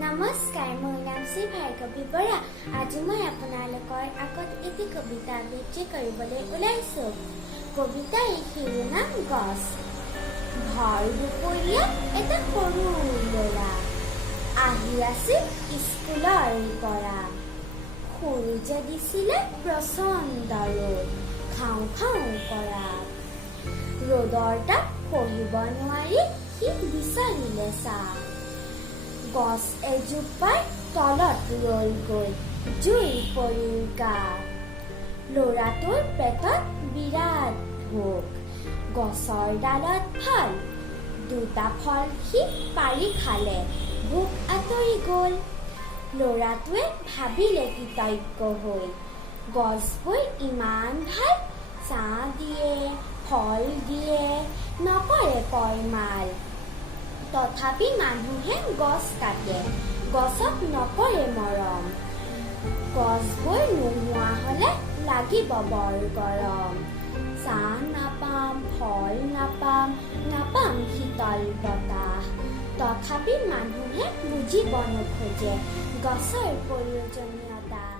নমস্কাৰ, মোৰ নাম শ্ৰী ভাৰ্গৱী বৰা। আজি মই আপোনালোকৰ আগত এটি কবিতা আবৃত্তি কৰিবলৈ ওলাইছো। কবিতাৰ শিৰোনাম গছ। ভৰ দুপৰীয়া এটা সৰু ল'ৰা আহি আছিল স্কুলৰ পৰা। সূৰ্যে দিছিলে প্ৰচণ্ড ৰ'দ, খাওঁ খাওঁ কৰা। ৰ'দৰ তাপ সহিব নোৱাৰি সি বিচাৰিলে ছাঁ। গছ এজোপাৰ তলত ৰলগৈ, জুই পৰিল গাত। ল'ৰাটোৰ পেটত বিৰাট ভোক, গছৰ ডালত ফল। দুটা ফল সি পাৰি খালে, ভোক আঁতৰি গ'ল। ল'ৰাটোৱে ভাবিলে কৃতজ্ঞ হৈ, গছবোৰ ইমান ভাল, ছাঁ দিয়ে, ফল দিয়ে, নকৰে পৰমাল। তথাপি মানুহে গছ কাটে, গছক নকৰে মৰম। গছবোৰ নোহোৱা হ'লে লাগিব বৰ গৰম। ছাঁ নাপাম, ফল নাপাম, নাপাম শীতল বতাহ। তথাপি মানুহে বুজিব নোখোজে গছৰ প্ৰয়োজনীয়তা।